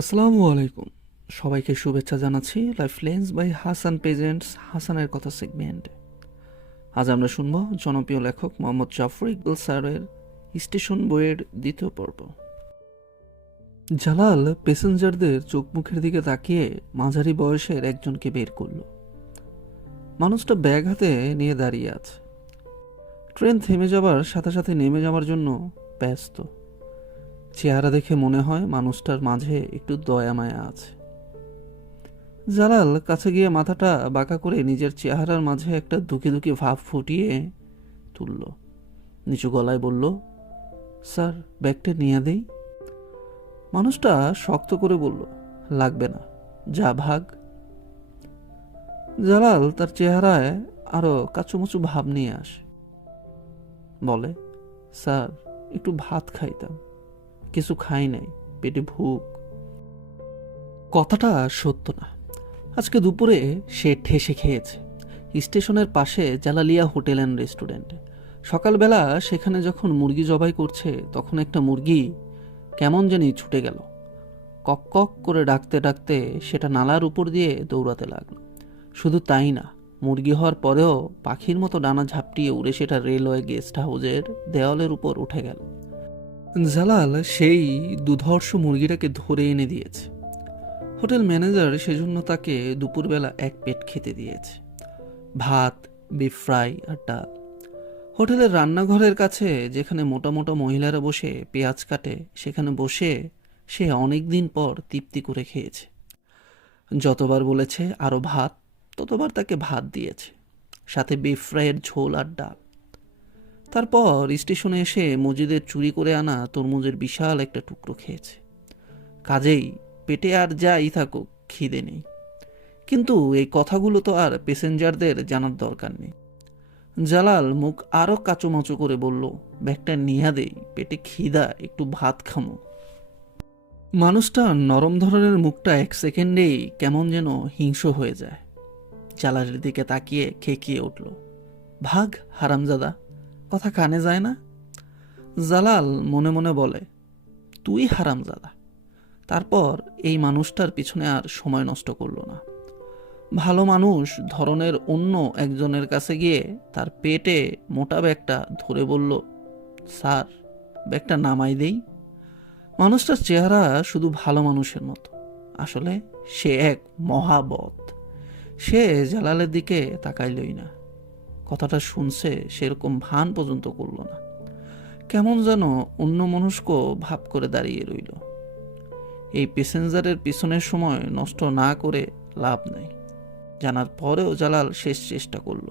আসসালামু আলাইকুম। সবাইকে শুভেচ্ছা জানাচ্ছি life lens by Hasan presents হাসানের কথা সেগমেন্টে। আজ আমরা শুনব জনপ্রিয় লেখক মোহাম্মদ জাফর ইকবাল স্যারের স্টেশন বইয়ের দ্বিতীয় পর্ব। জালাল প্যাসেঞ্জারদের চোখ মুখের দিকে তাকিয়ে মাঝারি বয়সের একজনকে বের করল। মানুষটা ব্যাগ হাতে নিয়ে দাঁড়িয়ে আছে। ট্রেন থেমে যাবার সাথে সাথে নেমে যাওয়ার জন্য ব্যস্ত। চেহারা দেখে মনে হয় মানুষটার মাঝে একটু দয়া মায়া আছে। জালাল কাছে গিয়ে মাথাটা বাঁকা করে নিজের চেহারার মাঝে একটা দুঃখী দুঃখী ভাব ফুটিয়ে তুলল। নিচু গলায় বলল, স্যার ব্যাগটা নিয়ে দেই। মানুষটা শক্ত করে বলল, লাগবে না, যা ভাগ। জালাল তার চেহারায় আরো কাচুমুচু ভাব নিয়ে আসে, বলে, স্যার একটু ভাত খাইতাম, কিছু খাই নাই, পেটে ভুক। কথাটা সত্য না। আজকে দুপুরে সে ঠেসে খেয়েছে স্টেশনের পাশে জালালিয়া হোটেল অ্যান্ড রেস্টুরেন্টে। সকালবেলা সেখানে যখন মুরগি জবাই করছে তখন একটা মুরগি কেমন জানি ছুটে গেল। কক কক করে ডাকতে ডাকতে সেটা নালার উপর দিয়ে দৌড়াতে লাগলো। শুধু তাই না, মুরগি হওয়ার পরেও পাখির মতো ডানা ঝাপটিয়ে উড়ে সেটা রেলওয়ে গেস্ট হাউসের দেওয়ালের উপর উঠে গেল। জালাল সেই দুধর্ষ মুরগিটাকে ধরে এনে দিয়েছে। হোটেল ম্যানেজার সেজন্য তাকে দুপুরবেলা এক পেট খেতে দিয়েছে, ভাত, বিফ ফ্রাই আর ডাল। হোটেলের রান্নাঘরের কাছে যেখানে মোটা মোটা মহিলারা বসে পেঁয়াজ কাটে, সেখানে বসে সে অনেক দিন পর তৃপ্তি করে খেয়েছে। যতবার বলেছে আরও ভাত, ততবার তাকে ভাত দিয়েছে, সাথে বিফ ফ্রাইয়ের ঝোল আর ডাল। তারপর স্টেশনে এসে মজিদের চুরি করে আনা তরমুজের বিশাল একটা টুকরো খেয়েছে। কাজেই পেটে আর যাই থাকুক, খিদে নেই। কিন্তু এই কথাগুলো তো আর প্যাসেঞ্জারদের জানার দরকার নেই। জালাল মুখ আরো কাচুমাচু করে বলল, ব্যাগটা নিয়া দেই, পেটে খিদা, একটু ভাত খামো। মানুষটা নরম ধরনের মুখটা এক সেকেন্ডেই কেমন যেন হিংস্র হয়ে যায়। জালালের দিকে তাকিয়ে খেকিয়ে উঠল, ভাগ হারামজাদা, কথা কানে যায় না? জালাল মনে মনে বলে, তুই হারামজাদা। তারপর এই মানুষটার পিছনে আর সময় নষ্ট করল না। ভালো মানুষ ধরনের অন্য একজনের কাছে গিয়ে তার পেটে মোটা ব্যাগটা ধরে বলল, স্যার ব্যাগটা নামাই দেই। মানুষটার চেহারা শুধু ভালো মানুষের মতো, আসলে সে এক মহাবত। সে জালালের দিকে তাকাইলই না, কথাটা শুনছে সেরকম ভান পর্যন্ত করল না। কেমন যেন অন্যমনস্ক ভাব করে দাঁড়িয়ে রইল। এই প্যাসেঞ্জারের পিছনের সময় নষ্ট না করে লাভ নেই, জানার পরেও জালাল শেষ চেষ্টা করল।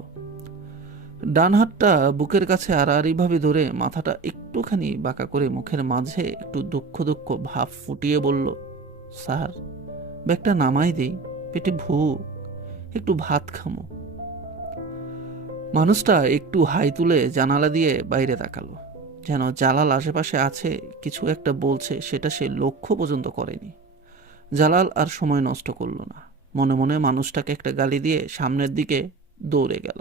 ডান হাতটা বুকের কাছে আড়াআড়িভাবে ধরে মাথাটা একটুখানি বাঁকা করে মুখের মাঝে একটু দুঃখ দুঃখ ভাব ফুটিয়ে বলল, স্যার ব্যাগটা নামাই দেই, পেটে ভুক, একটু ভাত খামো। মানুষটা একটু হাই তুলে জানালা দিয়ে বাইরে তাকালো, যেন জালাল আশেপাশে আছে, কিছু একটা বলছে, সেটা সে লক্ষ্য পর্যন্ত করেনি। জালাল আর সময় নষ্ট করল না, মনে মনে মানুষটাকে একটা গালি দিয়ে সামনের দিকে দৌড়ে গেল।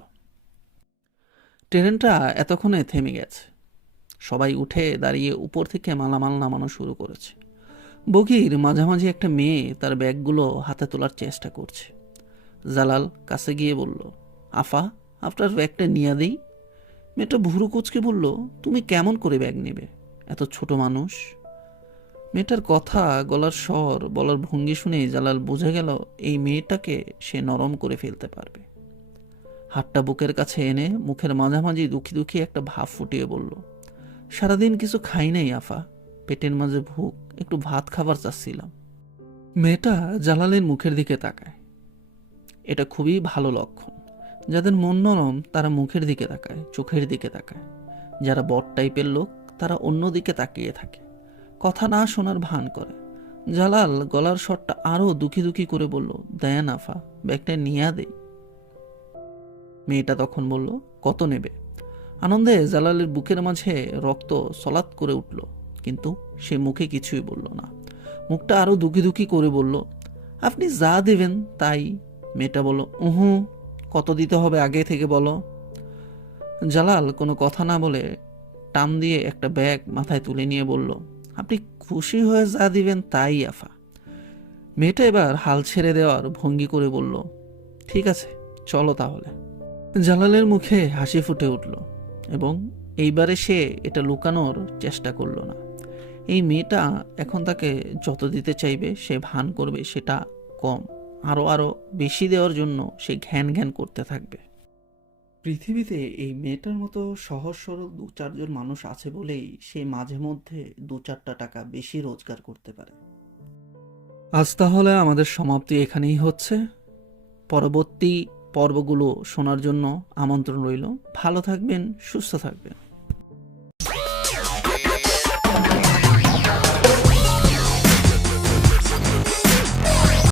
ট্রেনটা এতক্ষণে থেমে গেছে। সবাই উঠে দাঁড়িয়ে উপর থেকে মালামাল নামানো শুরু করেছে। বগির মাঝামাঝি একটা মেয়ে তার ব্যাগগুলো হাতে তোলার চেষ্টা করছে। জালাল কাছে গিয়ে বলল, আফা আপনার ব্যাগটা নিয়ে দেই। মেয়েটা ভুরু কুচকে বলল, তুমি কেমন করে ব্যাগ নেবে, এত ছোট মানুষ। মেয়েটার কথা, গলার স্বর, বলার ভঙ্গি শুনে জালাল বুঝে গেল এই মেয়েটাকে সে নরম করে ফেলতে পারবে। হাতটা বুকের কাছে এনে মুখের মাঝামাঝি দুঃখী দুঃখী একটা ভাব ফুটিয়ে বলল, সারাদিন কিছু খাই নাই আফা, পেটের মাঝে ভুক, একটু ভাত খাবার চাচ্ছিলাম। মেয়েটা জালালের মুখের দিকে তাকায়। এটা খুবই ভালো লক্ষণ। যাদের মন নরম তারা মুখের দিকে তাকায়, চোখের দিকে তাকায়। যারা বট টাইপের লোক তারা অন্য দিকে তাকিয়ে থাকে, কথা না শোনার ভান করে। জালাল গলার স্বরটা আরো দুঃখী দুঃখী করে বলল, দেন আফা, ব্যাগটা নিয়ে দেই। মেয়েটা তখন বলল, কত নেবে? আনন্দে জালালের বুকের মাঝে রক্ত সলাৎ করে উঠল, কিন্তু সে মুখে কিছুই বলল না। মুখটা আরো দুঃখী দুঃখী করে বলল, আপনি যা দেবেন তাই। মেয়েটা বলল, কত দিতে হবে আগে থেকে বলো। জালাল কোনো কথা না বলে টান দিয়ে একটা ব্যাগ মাথায় তুলে নিয়ে বলল, আপনি খুশি হয়ে যা দিবেন তাই আফা। মেয়েটা এবার হাল ছেড়ে দেওয়ার ভঙ্গি করে বলল, ঠিক আছে, চলো তাহলে। জালালের মুখে হাসি ফুটে উঠল এবং এইবারে সে এটা লুকানোর চেষ্টা করলো না। এই মেয়েটা এখন তাকে যত দিতে চাইবে সে ভান করবে সেটা কম, আরও আরও বেশি দেওয়ার জন্য সে ঘ্যান ঘ্যান করতে থাকবে। পৃথিবীতে এই মেয়েটার মতো সহজ সরল 2-4 জন মানুষ আছে বলেই সে মাঝে মধ্যে 2-4টা টাকা বেশি রোজগার করতে পারে। আজ তাহলে আমাদের সমাপ্তি এখানেই হচ্ছে। পরবর্তী পর্বগুলো শোনার জন্য আমন্ত্রণ রইল। ভালো থাকবেন, সুস্থ থাকবেন।